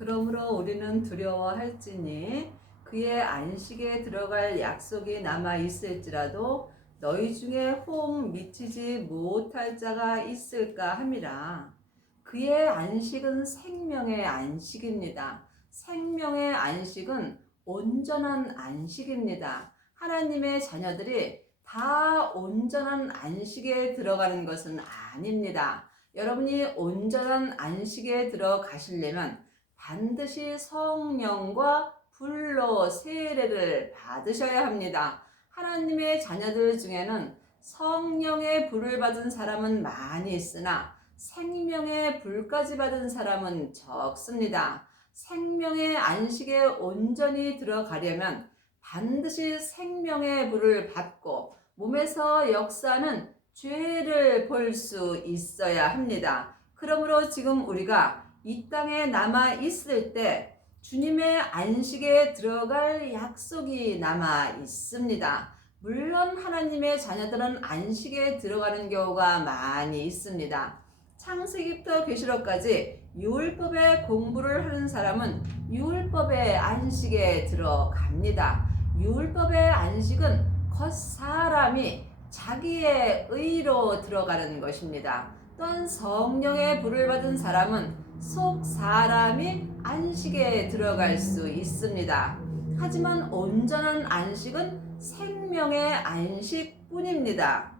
그러므로 우리는 두려워할지니 그의 안식에 들어갈 약속이 남아 있을지라도 너희 중에 혹 미치지 못할 자가 있을까 함이라. 그의 안식은 생명의 안식입니다. 생명의 안식은 온전한 안식입니다. 하나님의 자녀들이 다 온전한 안식에 들어가는 것은 아닙니다. 여러분이 온전한 안식에 들어가시려면 반드시 성령과 불로 세례를 받으셔야 합니다. 하나님의 자녀들 중에는 성령의 불을 받은 사람은 많이 있으나 생명의 불까지 받은 사람은 적습니다. 생명의 안식에 온전히 들어가려면 반드시 생명의 불을 받고 몸에서 역사하는 죄를 볼 수 있어야 합니다. 그러므로 지금 우리가 이 땅에 남아 있을 때 주님의 안식에 들어갈 약속이 남아 있습니다. 물론 하나님의 자녀들은 안식에 들어가는 경우가 많이 있습니다. 창세기부터 계시록까지 율법의 공부를 하는 사람은 율법의 안식에 들어갑니다. 율법의 안식은 겉 사람이 자기의 의로 들어가는 것입니다. 또한 성령의 불을 받은 사람은 속 사람이 안식에 들어갈 수 있습니다. 하지만 온전한 안식은 생명의 안식뿐입니다.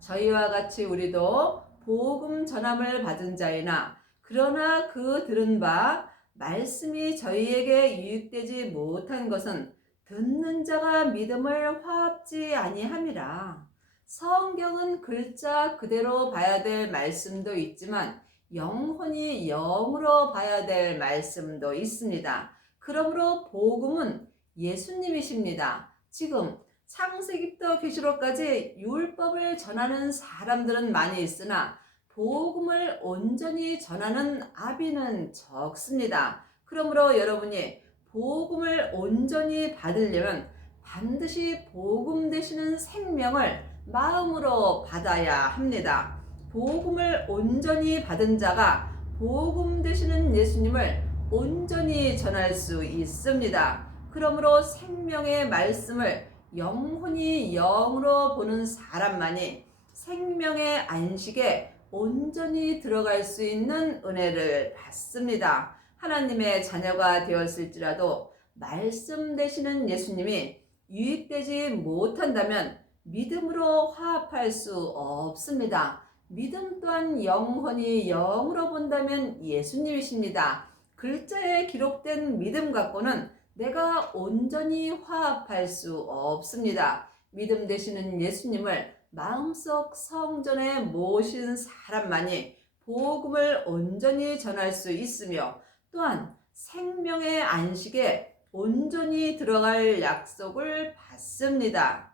저희와 같이 우리도 복음 전함을 받은 자이나 그러나 그 들은 바 말씀이 저희에게 유익되지 못한 것은 듣는 자가 믿음을 화합지 아니함이라. 성경은 글자 그대로 봐야 될 말씀도 있지만 영혼이 영으로 봐야 될 말씀도 있습니다. 그러므로 복음은 예수님이십니다. 지금 창세기부터 계시록까지 율법을 전하는 사람들은 많이 있으나 복음을 온전히 전하는 아비는 적습니다. 그러므로 여러분이 복음을 온전히 받으려면 반드시 복음 되시는 생명을 마음으로 받아야 합니다. 복음을 온전히 받은 자가 복음 되시는 예수님을 온전히 전할 수 있습니다. 그러므로 생명의 말씀을 영혼이 영으로 보는 사람만이 생명의 안식에 온전히 들어갈 수 있는 은혜를 받습니다. 하나님의 자녀가 되었을지라도 말씀 되시는 예수님이 유익되지 못한다면 믿음으로 화합할 수 없습니다. 믿음 또한 영혼이 영으로 본다면 예수님이십니다. 글자에 기록된 믿음 갖고는 내가 온전히 화합할 수 없습니다. 믿음 되시는 예수님을 마음속 성전에 모신 사람만이 복음을 온전히 전할 수 있으며 또한 생명의 안식에 온전히 들어갈 약속을 받습니다.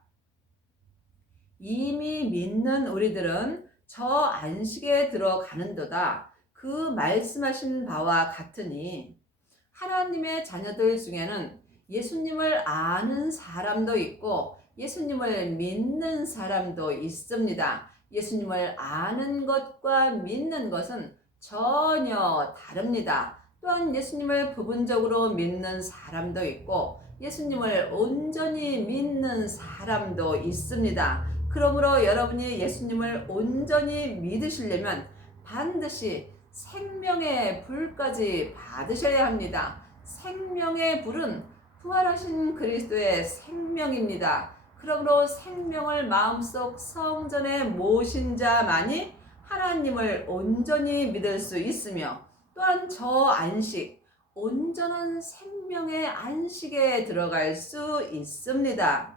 이미 믿는 우리들은 저 안식에 들어가는도다. 그 말씀하신 바와 같으니 하나님의 자녀들 중에는 예수님을 아는 사람도 있고 예수님을 믿는 사람도 있습니다. 예수님을 아는 것과 믿는 것은 전혀 다릅니다. 또한 예수님을 부분적으로 믿는 사람도 있고 예수님을 온전히 믿는 사람도 있습니다. 그러므로 여러분이 예수님을 온전히 믿으시려면 반드시 생명의 불까지 받으셔야 합니다. 생명의 불은 부활하신 그리스도의 생명입니다. 그러므로 생명을 마음속 성전에 모신 자만이 하나님을 온전히 믿을 수 있으며 또한 저 안식, 온전한 생명의 안식에 들어갈 수 있습니다.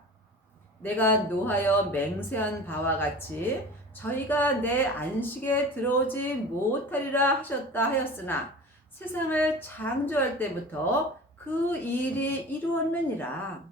내가 노하여 맹세한 바와 같이 저희가 내 안식에 들어오지 못하리라 하셨다 하였으나 세상을 창조할 때부터 그 일이 이루었느니라.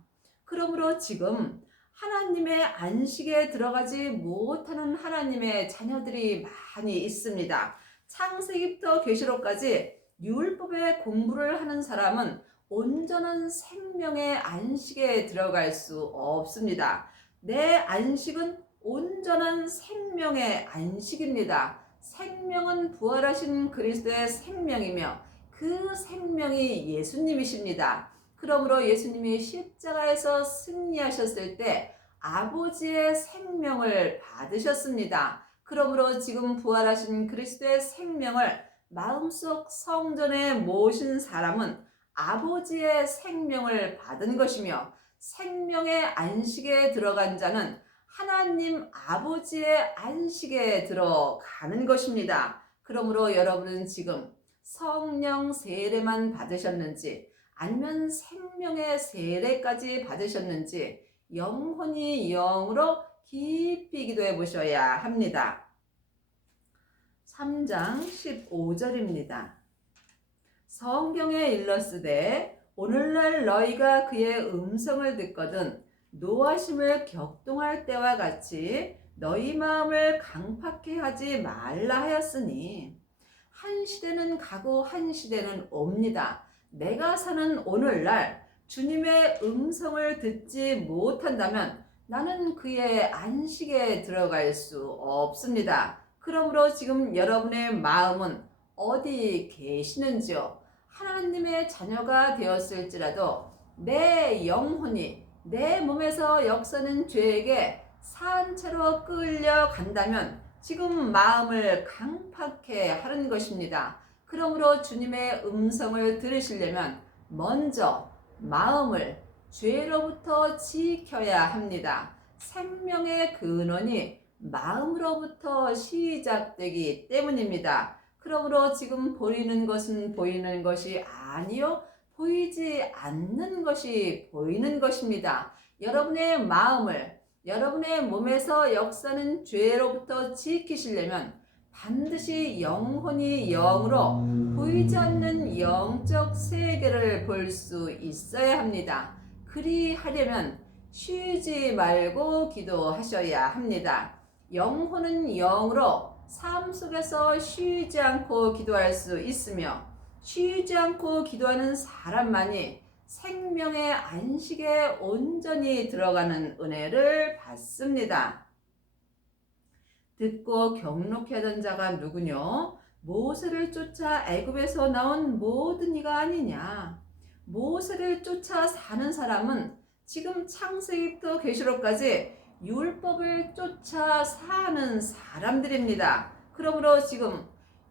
그러므로 지금 하나님의 안식에 들어가지 못하는 하나님의 자녀들이 많이 있습니다. 창세기부터 계시록까지 율법의 공부를 하는 사람은 온전한 생명의 안식에 들어갈 수 없습니다. 내 안식은 온전한 생명의 안식입니다. 생명은 부활하신 그리스도의 생명이며 그 생명이 예수님이십니다. 그러므로 예수님이 십자가에서 승리하셨을 때 아버지의 생명을 받으셨습니다. 그러므로 지금 부활하신 그리스도의 생명을 마음속 성전에 모신 사람은 아버지의 생명을 받은 것이며, 생명의 안식에 들어간 자는 하나님 아버지의 안식에 들어가는 것입니다. 그러므로 여러분은 지금 성령 세례만 받으셨는지, 아니면 생명의 세례까지 받으셨는지 영혼이 영으로 깊이 기도해 보셔야 합니다. 3장 15절입니다. 성경에 일렀으되 오늘날 너희가 그의 음성을 듣거든 노하심을 격동할 때와 같이 너희 마음을 강팍해 하지 말라 하였으니, 한 시대는 가고 한 시대는 옵니다. 내가 사는 오늘날 주님의 음성을 듣지 못한다면 나는 그의 안식에 들어갈 수 없습니다. 그러므로 지금 여러분의 마음은 어디 계시는지요? 하나님의 자녀가 되었을지라도 내 영혼이 내 몸에서 역사는 죄에게 산채로 끌려간다면 지금 마음을 강팍해 하는 것입니다. 그러므로 주님의 음성을 들으시려면 먼저 마음을 죄로부터 지켜야 합니다. 생명의 근원이 마음으로부터 시작되기 때문입니다. 그러므로 지금 보이는 것은 보이는 것이 아니요 보이지 않는 것이 보이는 것입니다. 여러분의 마음을 여러분의 몸에서 역사는 죄로부터 지키시려면 반드시 영혼이 영으로 보이지 않는 영적 세계를 볼 수 있어야 합니다. 그리하려면 쉬지 말고 기도하셔야 합니다. 영혼은 영으로 삶 속에서 쉬지 않고 기도할 수 있으며, 쉬지 않고 기도하는 사람만이 생명의 안식에 온전히 들어가는 은혜를 받습니다. 듣고 경록해 하던 자가 누구뇨? 모세를 쫓아 애굽에서 나온 모든 이가 아니냐. 모세를 쫓아 사는 사람은 지금 창세기부터 계시록까지 율법을 쫓아 사는 사람들입니다. 그러므로 지금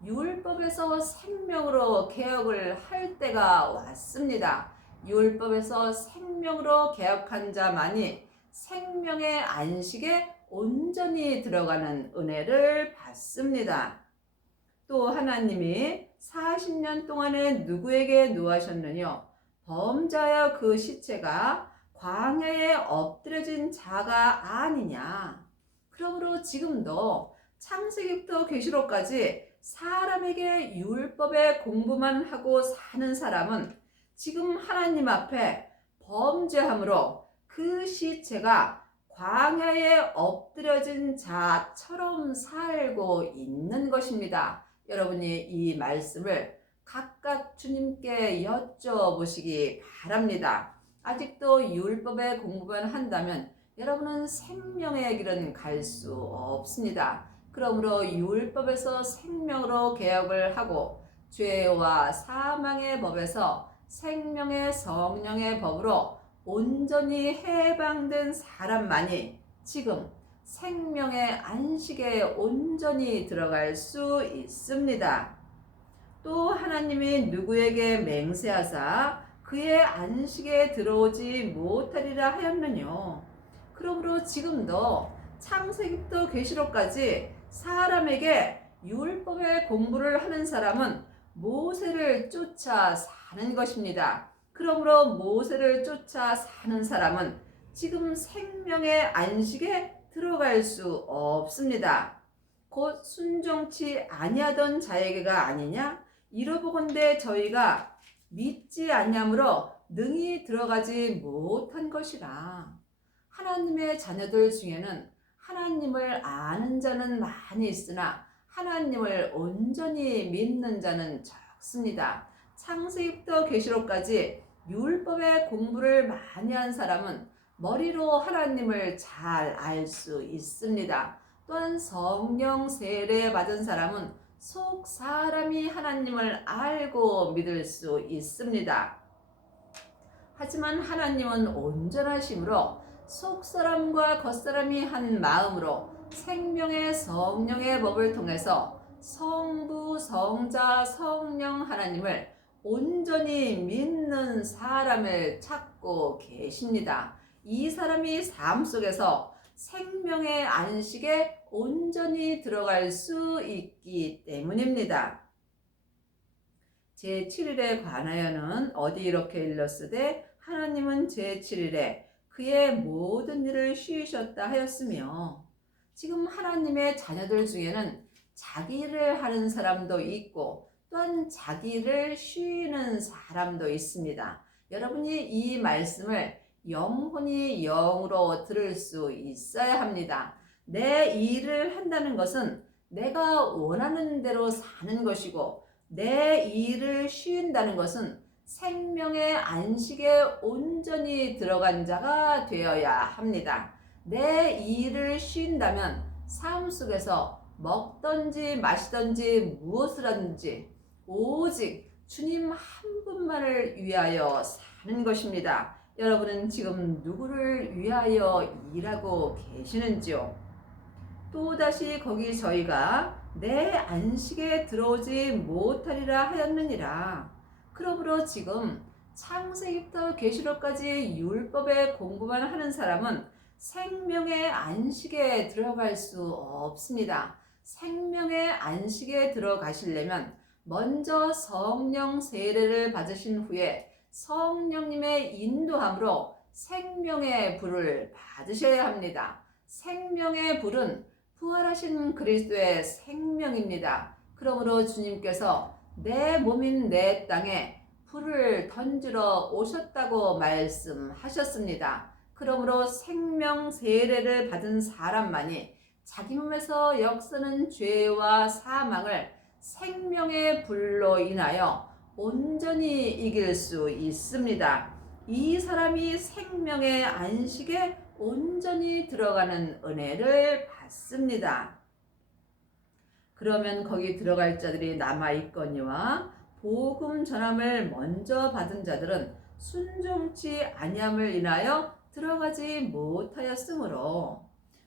율법에서 생명으로 개혁을 할 때가 왔습니다. 율법에서 생명으로 개혁한 자만이 생명의 안식에 온전히 들어가는 은혜를 받습니다. 또 하나님이 40년 동안에 누구에게 노하셨느뇨? 범자여 그 시체가 광야에 엎드려진 자가 아니냐. 그러므로 지금도 창세기부터 계시록까지 사람에게 율법의 공부만 하고 사는 사람은 지금 하나님 앞에 범죄함으로 그 시체가 광야에 엎드려진 자처럼 살고 있는 것입니다. 여러분이 이 말씀을 각각 주님께 여쭤보시기 바랍니다. 아직도 율법의 공부만 한다면 여러분은 생명의 길은 갈 수 없습니다. 그러므로 율법에서 생명으로 개혁을 하고 죄와 사망의 법에서 생명의 성령의 법으로 온전히 해방된 사람만이 지금 생명의 안식에 온전히 들어갈 수 있습니다. 또 하나님이 누구에게 맹세하사 그의 안식에 들어오지 못하리라 하였느뇨. 그러므로 지금도 창세기부터 계시록까지 사람에게 율법의 공부를 하는 사람은 모세를 쫓아 사는 것입니다. 그러므로 모세를 쫓아 사는 사람은 지금 생명의 안식에 들어갈 수 없습니다. 곧 순종치 아니하던 자에게가 아니냐? 이러보건대 저희가 믿지 아니함으로 능히 들어가지 못한 것이라. 하나님의 자녀들 중에는 하나님을 아는 자는 많이 있으나 하나님을 온전히 믿는 자는 적습니다. 창세기부터 계시록까지 율법의 공부를 많이 한 사람은 머리로 하나님을 잘 알 수 있습니다. 또한 성령 세례 받은 사람은 속 사람이 하나님을 알고 믿을 수 있습니다. 하지만 하나님은 온전하심으로 속사람과 겉사람이 한 마음으로 생명의 성령의 법을 통해서 성부, 성자, 성령 하나님을 온전히 믿는 사람을 찾고 계십니다. 이 사람이 삶 속에서 생명의 안식에 온전히 들어갈 수 있기 때문입니다. 제7일에 관하여는 어디 이렇게 일렀으되 하나님은 제7일에 그의 모든 일을 쉬셨다 하였으며, 지금 하나님의 자녀들 중에는 자기 일을 하는 사람도 있고 또한 자기 일을 쉬는 사람도 있습니다. 여러분이 이 말씀을 영혼이 영으로 들을 수 있어야 합니다. 내 일을 한다는 것은 내가 원하는 대로 사는 것이고, 내 일을 쉰다는 것은 생명의 안식에 온전히 들어간 자가 되어야 합니다. 내 일을 쉰다면 삶 속에서 먹든지 마시든지 무엇을 하든지 오직 주님 한 분만을 위하여 사는 것입니다. 여러분은 지금 누구를 위하여 일하고 계시는지요? 또다시 거기 저희가 내 안식에 들어오지 못하리라 하였느니라. 그러므로 지금 창세기부터 계시록까지 율법의 공부만 하는 사람은 생명의 안식에 들어갈 수 없습니다. 생명의 안식에 들어가시려면 먼저 성령 세례를 받으신 후에 성령님의 인도함으로 생명의 불을 받으셔야 합니다. 생명의 불은 부활하신 그리스도의 생명입니다. 그러므로 주님께서 내 몸인 내 땅에 불을 던지러 오셨다고 말씀하셨습니다. 그러므로 생명 세례를 받은 사람만이 자기 몸에서 역사는 죄와 사망을 생명의 불로 인하여 온전히 이길 수 있습니다. 이 사람이 생명의 안식에 온전히 들어가는 은혜를 받습니다. 그러면 거기 들어갈 자들이 남아있거니와 복음 전함을 먼저 받은 자들은 순종치 아니함을 인하여 들어가지 못하였으므로,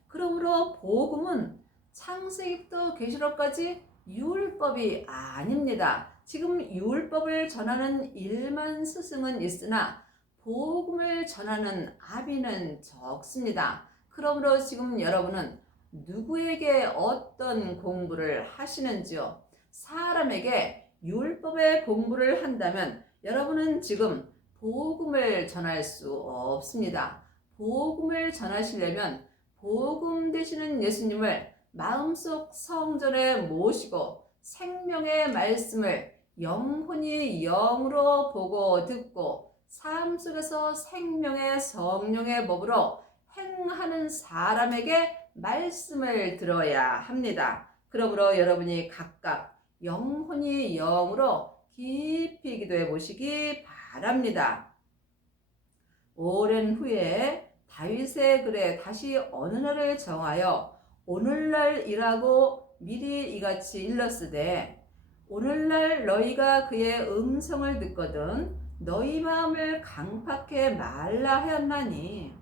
그러므로 복음은 창세기부터 계시록까지 율법이 아닙니다. 지금 율법을 전하는 일만 스승은 있으나 복음을 전하는 아비는 적습니다. 그러므로 지금 여러분은 누구에게 어떤 공부를 하시는지요? 사람에게 율법의 공부를 한다면 여러분은 지금 복음을 전할 수 없습니다. 복음을 전하시려면 복음 되시는 예수님을 마음속 성전에 모시고 생명의 말씀을 영혼이 영으로 보고 듣고 삶 속에서 생명의 성령의 법으로 행하는 사람에게 말씀을 들어야 합니다. 그러므로 여러분이 각각 영혼이 영으로 깊이 기도해 보시기 바랍니다. 오랜 후에 다윗의 글에 다시 어느 날을 정하여 오늘날이라고 미리 이같이 일렀으되, 오늘날 너희가 그의 음성을 듣거든 너희 마음을 강팍해 말라 하였나니,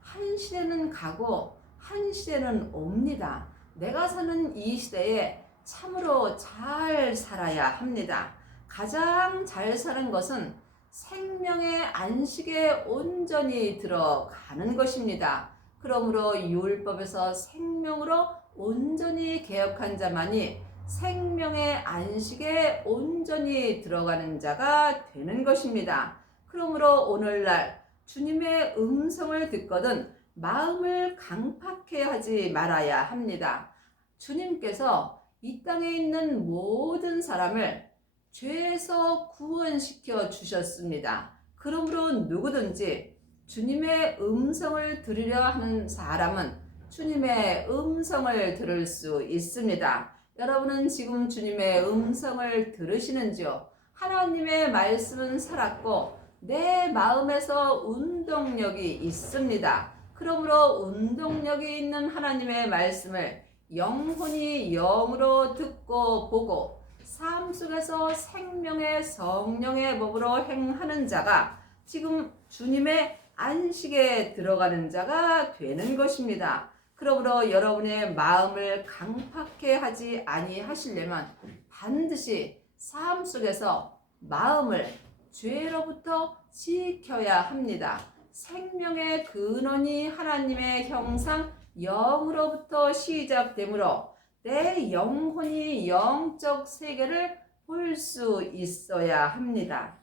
한 시대는 가고 한 시대는 옵니다. 내가 사는 이 시대에 참으로 잘 살아야 합니다. 가장 잘 사는 것은 생명의 안식에 온전히 들어가는 것입니다. 그러므로 율법에서 생명으로 온전히 개혁한 자만이 생명의 안식에 온전히 들어가는 자가 되는 것입니다. 그러므로 오늘날 주님의 음성을 듣거든 마음을 강팍해 하지 말아야 합니다. 주님께서 이 땅에 있는 모든 사람을 죄에서 구원시켜 주셨습니다. 그러므로 누구든지 주님의 음성을 들으려 하는 사람은 주님의 음성을 들을 수 있습니다. 여러분은 지금 주님의 음성을 들으시는지요? 하나님의 말씀은 살았고 내 마음에서 운동력이 있습니다. 그러므로 운동력이 있는 하나님의 말씀을 영혼이 영으로 듣고 보고 삶 속에서 생명의 성령의 법으로 행하는 자가 지금 주님의 안식에 들어가는 자가 되는 것입니다. 그러므로 여러분의 마음을 강팍해 하지 아니하시려면 반드시 삶 속에서 마음을 죄로부터 지켜야 합니다. 생명의 근원이 하나님의 형상 영으로부터 시작되므로 내 영혼이 영적 세계를 볼 수 있어야 합니다.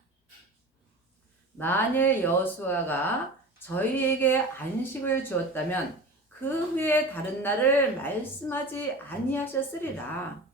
만일 여호수아가 저희에게 안식을 주었다면 그 후에 다른 날을 말씀하지 아니하셨으리라.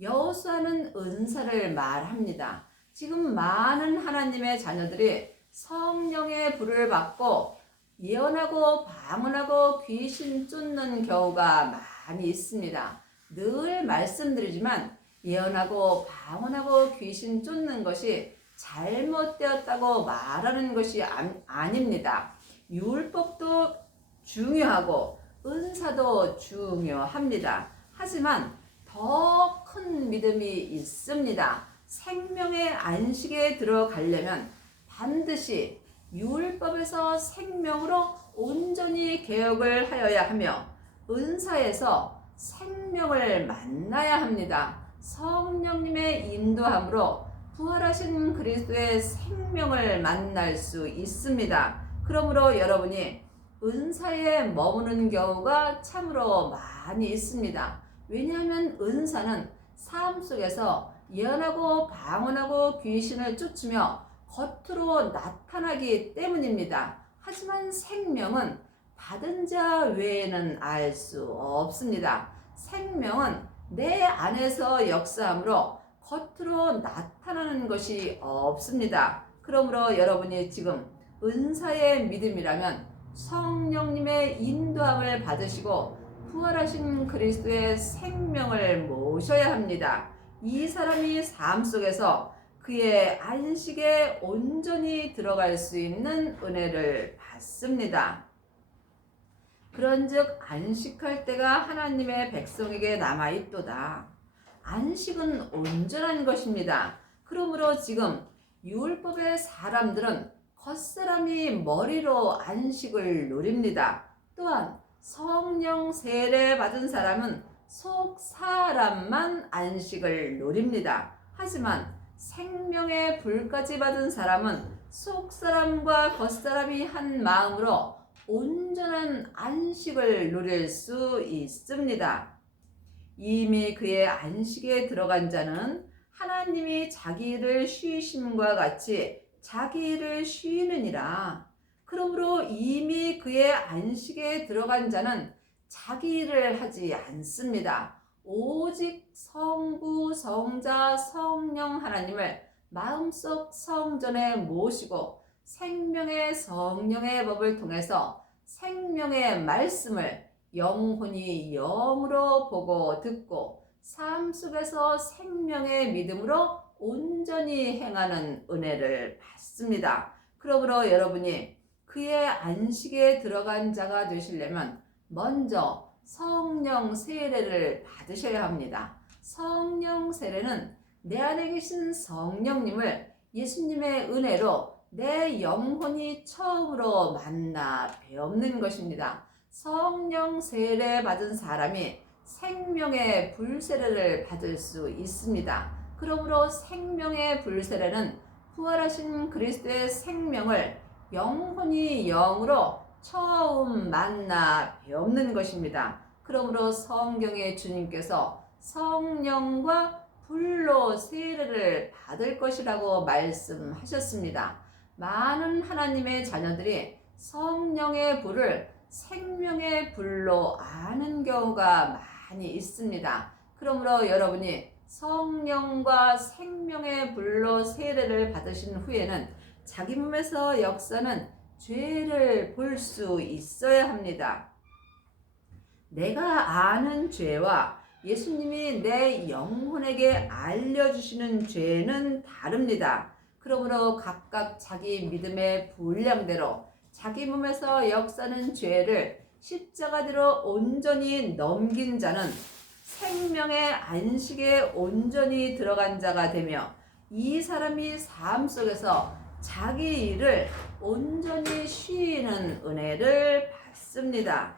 여호수아는 은사를 말합니다. 지금 많은 하나님의 자녀들이 성령의 불을 받고 예언하고 방언하고 귀신 쫓는 경우가 많이 있습니다. 늘 말씀드리지만 예언하고 방언하고 귀신 쫓는 것이 잘못되었다고 말하는 것이 아닙니다. 율법도 중요하고 은사도 중요합니다. 하지만 더 큰 믿음이 있습니다. 생명의 안식에 들어가려면 반드시 율법에서 생명으로 온전히 개혁을 하여야 하며 은사에서 생명을 만나야 합니다. 성령님의 인도함으로 부활하신 그리스도의 생명을 만날 수 있습니다. 그러므로 여러분이 은사에 머무는 경우가 참으로 많이 있습니다. 왜냐하면 은사는 삶 속에서 예언하고 방언하고 귀신을 쫓으며 겉으로 나타나기 때문입니다. 하지만 생명은 받은 자 외에는 알 수 없습니다. 생명은 내 안에서 역사함으로 겉으로 나타나는 것이 없습니다. 그러므로 여러분이 지금 은사의 믿음이라면 성령님의 인도함을 받으시고 부활하신 그리스도의 생명을 모셔야 합니다. 이 사람이 삶 속에서 그의 안식에 온전히 들어갈 수 있는 은혜를 받습니다. 그런즉 안식할 때가 하나님의 백성에게 남아있도다. 안식은 온전한 것입니다. 그러므로 지금 율법의 사람들은 겉사람이 머리로 안식을 누립니다. 또한 성령 세례 받은 사람은 속 사람만 안식을 누립니다. 하지만 생명의 불까지 받은 사람은 속 사람과 겉 사람이 한 마음으로 온전한 안식을 누릴 수 있습니다. 이미 그의 안식에 들어간 자는 하나님이 자기 일을 쉬심과 같이 자기 일을 쉬느니라. 그러므로 이미 그의 안식에 들어간 자는 자기 일을 하지 않습니다. 오직 성부, 성자, 성령 하나님을 마음속 성전에 모시고 생명의 성령의 법을 통해서 생명의 말씀을 영혼이 영으로 보고 듣고 삶 속에서 생명의 믿음으로 온전히 행하는 은혜를 받습니다. 그러므로 여러분이 그의 안식에 들어간 자가 되시려면 먼저 성령 세례를 받으셔야 합니다. 성령 세례는 내 안에 계신 성령님을 예수님의 은혜로 내 영혼이 처음으로 만나 배우는 것입니다. 성령 세례 받은 사람이 생명의 불세례를 받을 수 있습니다. 그러므로 생명의 불세례는 부활하신 그리스도의 생명을 영혼이 영으로 처음 만나 배우는 것입니다. 그러므로 성경에 주님께서 성령과 불로 세례를 받을 것이라고 말씀하셨습니다. 많은 하나님의 자녀들이 성령의 불을 생명의 불로 아는 경우가 많이 있습니다. 그러므로 여러분이 성령과 생명의 불로 세례를 받으신 후에는 자기 몸에서 역사는 죄를 볼 수 있어야 합니다. 내가 아는 죄와 예수님이 내 영혼에게 알려주시는 죄는 다릅니다. 그러므로 각각 자기 믿음의 분량대로 자기 몸에서 역사는 죄를 십자가대로 온전히 넘긴 자는 생명의 안식에 온전히 들어간 자가 되며 이 사람이 삶 속에서 자기 일을 온전히 쉬는 은혜를 받습니다.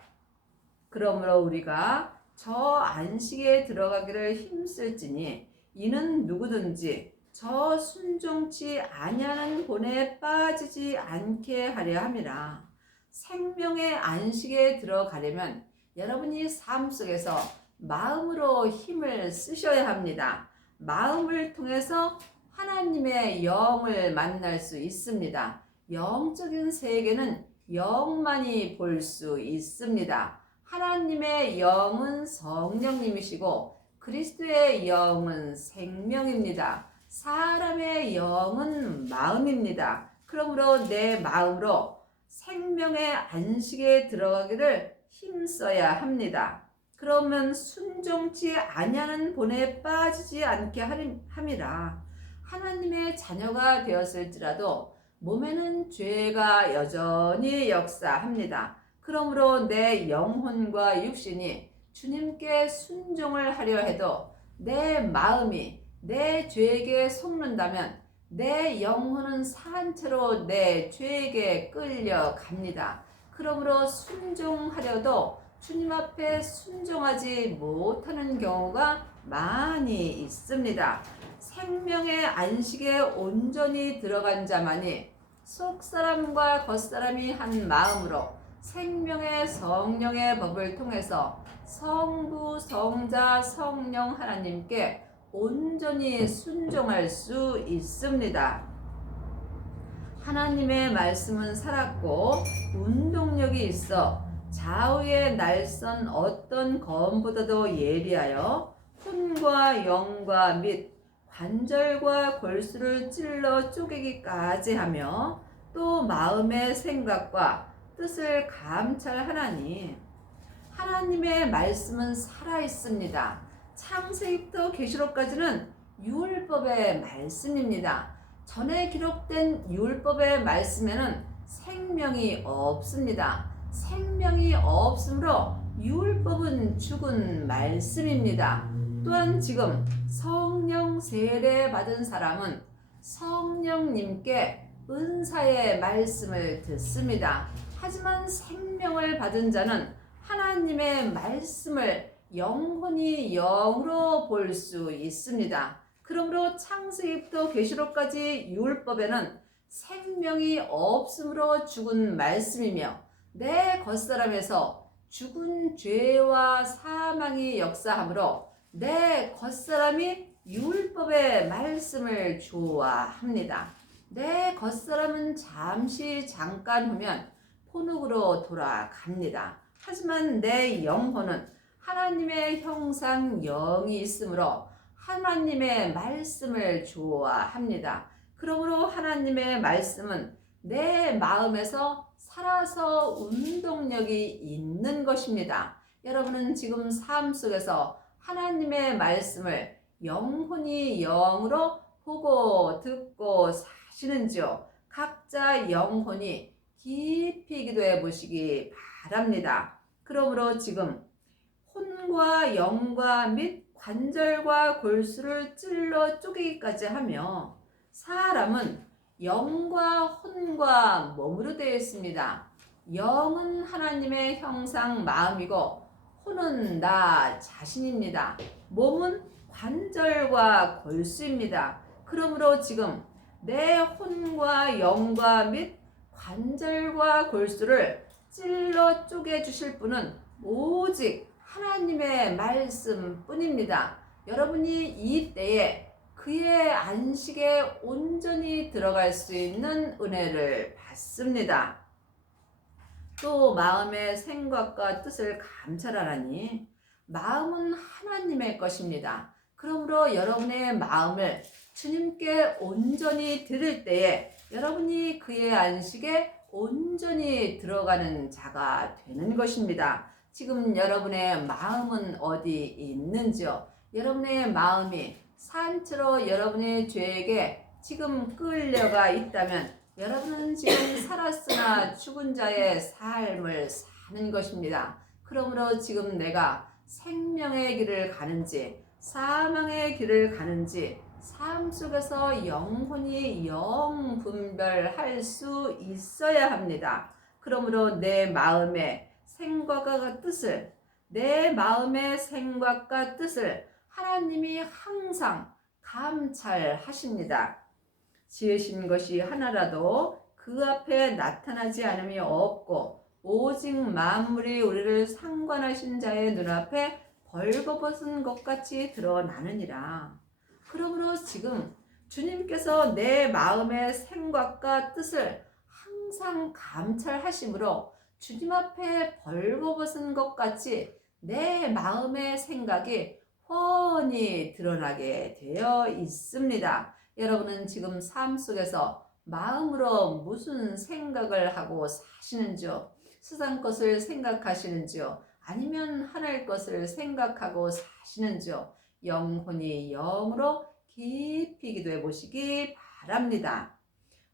그러므로 우리가 저 안식에 들어가기를 힘쓸지니 이는 누구든지 저 순종치 아니하는 본에 빠지지 않게 하려 함이라. 생명의 안식에 들어가려면 여러분이 삶 속에서 마음으로 힘을 쓰셔야 합니다. 마음을 통해서 하나님의 영을 만날 수 있습니다. 영적인 세계는 영만이 볼 수 있습니다. 하나님의 영은 성령님이시고 그리스도의 영은 생명입니다. 사람의 영은 마음입니다. 그러므로 내 마음으로 생명의 안식에 들어가기를 힘써야 합니다. 그러면 순종치 아니하는 본에 빠지지 않게 함이라. 하나님의 자녀가 되었을지라도 몸에는 죄가 여전히 역사합니다. 그러므로 내 영혼과 육신이 주님께 순종을 하려 해도 내 마음이 내 죄에게 속는다면 내 영혼은 상한 채로 내 죄에게 끌려갑니다. 그러므로 순종하려도 주님 앞에 순종하지 못하는 경우가 많이 있습니다. 생명의 안식에 온전히 들어간 자만이 속사람과 겉사람이 한 마음으로 생명의 성령의 법을 통해서 성부, 성자, 성령 하나님께 온전히 순종할 수 있습니다. 하나님의 말씀은 살았고 운동력이 있어 좌우의 날선 어떤 검보다도 예리하여 혼과 영과 및 관절과 골수를 찔러 쪼개기까지 하며 또 마음의 생각과 뜻을 감찰하나니 하나님의 말씀은 살아있습니다. 창세기부터 계시록까지는 율법의 말씀입니다. 전에 기록된 율법의 말씀에는 생명이 없습니다. 생명이 없으므로 율법은 죽은 말씀입니다. 또한 지금 성령 세례 받은 사람은 성령님께 은사의 말씀을 듣습니다. 하지만 생명을 받은 자는 하나님의 말씀을 영혼이 영으로 볼 수 있습니다. 그러므로 창세기부터 계시록까지 율법에는 생명이 없으므로 죽은 말씀이며 내 겉사람에서 죽은 죄와 사망이 역사하므로 내 겉사람이 율법의 말씀을 좋아합니다. 내 겉사람은 잠깐 후면 포눅으로 돌아갑니다. 하지만 내 영혼은 하나님의 형상 영이 있으므로 하나님의 말씀을 좋아합니다. 그러므로 하나님의 말씀은 내 마음에서 살아서 운동력이 있는 것입니다. 여러분은 지금 삶 속에서 하나님의 말씀을 영혼이 영으로 보고 듣고 사시는지요? 각자 영혼이 깊이 기도해 보시기 바랍니다. 그러므로 지금 혼과 영과 및 관절과 골수를 찔러 쪼개기까지 하며 사람은 영과 혼과 몸으로 되어 있습니다. 영은 하나님의 형상 마음이고 혼은 나 자신입니다. 몸은 관절과 골수입니다. 그러므로 지금 내 혼과 영과 및 관절과 골수를 찔러 쪼개 주실 분은 오직 하나님의 말씀뿐입니다. 여러분이 이 때에 그의 안식에 온전히 들어갈 수 있는 은혜를 받습니다. 또 마음의 생각과 뜻을 감찰하라니 마음은 하나님의 것입니다. 그러므로 여러분의 마음을 주님께 온전히 드릴 때에 여러분이 그의 안식에 온전히 들어가는 자가 되는 것입니다. 지금 여러분의 마음은 어디 있는지요? 여러분의 마음이 산채로 여러분의 죄에게 지금 끌려가 있다면 여러분은 지금 살았으나 죽은 자의 삶을 사는 것입니다. 그러므로 지금 내가 생명의 길을 가는지 사망의 길을 가는지 삶 속에서 영혼이 영 분별할 수 있어야 합니다. 그러므로 내 마음의 생각과 뜻을 하나님이 항상 감찰하십니다. 지으신 것이 하나라도 그 앞에 나타나지 않음이 없고 오직 만물이 우리를 상관하신 자의 눈앞에 벌거벗은 것 같이 드러나느니라. 그러므로 지금 주님께서 내 마음의 생각과 뜻을 항상 감찰하심으로 주님 앞에 벌거벗은 것 같이 내 마음의 생각이 훤히 드러나게 되어 있습니다. 여러분은 지금 삶 속에서 마음으로 무슨 생각을 하고 사시는지요? 세상 것을 생각하시는지요? 아니면 하늘 것을 생각하고 사시는지요? 영혼이 영으로 깊이 기도해 보시기 바랍니다.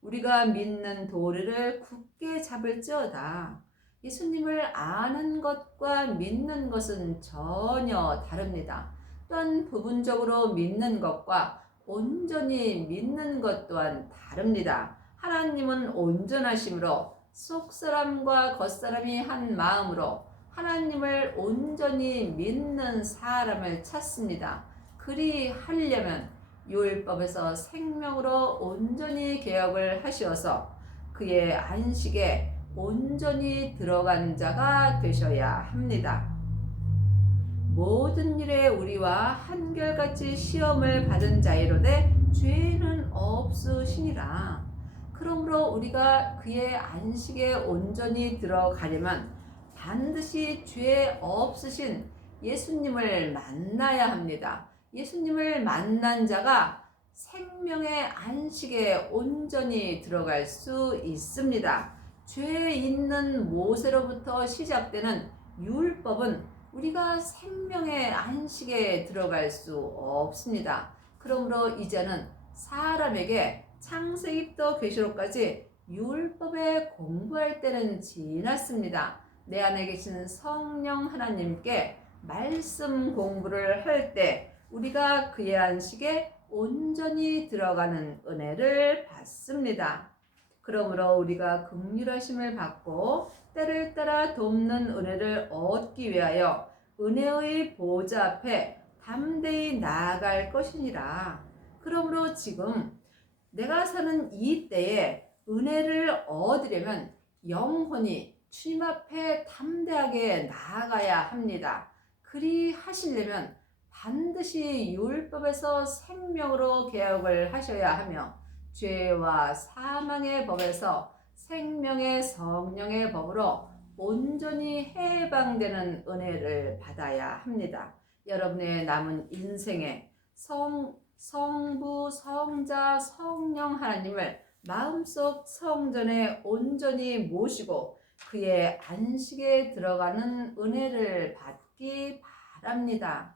우리가 믿는 도리를 굳게 잡을지어다. 예수님을 아는 것과 믿는 것은 전혀 다릅니다. 또한 부분적으로 믿는 것과 온전히 믿는 것 또한 다릅니다. 하나님은 온전하심으로 속사람과 겉사람이 한 마음으로 하나님을 온전히 믿는 사람을 찾습니다. 그리 하려면 율법에서 생명으로 온전히 개혁을 하셔서 그의 안식에 온전히 들어간 자가 되셔야 합니다. 모든 일에 우리와 한결같이 시험을 받은 자이로되 죄는 없으시니라. 그러므로 우리가 그의 안식에 온전히 들어가려면 반드시 죄 없으신 예수님을 만나야 합니다. 예수님을 만난 자가 생명의 안식에 온전히 들어갈 수 있습니다. 죄 있는 모세로부터 시작되는 율법은 우리가 생명의 안식에 들어갈 수 없습니다. 그러므로 이제는 사람에게 창세기부터 계시록까지 율법에 공부할 때는 지났습니다. 내 안에 계신 성령 하나님께 말씀 공부를 할 때 우리가 그의 안식에 온전히 들어가는 은혜를 받습니다. 그러므로 우리가 긍휼하심을 받고 때를 따라 돕는 은혜를 얻기 위하여 은혜의 보좌 앞에 담대히 나아갈 것이니라. 그러므로 지금 내가 사는 이 때에 은혜를 얻으려면 영혼이 주님 앞에 담대하게 나아가야 합니다. 그리 하시려면 반드시 율법에서 생명으로 개혁을 하셔야 하며 죄와 사망의 법에서 생명의 성령의 법으로 온전히 해방되는 은혜를 받아야 합니다. 여러분의 남은 인생에 성부, 성자, 성령 하나님을 마음속 성전에 온전히 모시고 그의 안식에 들어가는 은혜를 받기 바랍니다.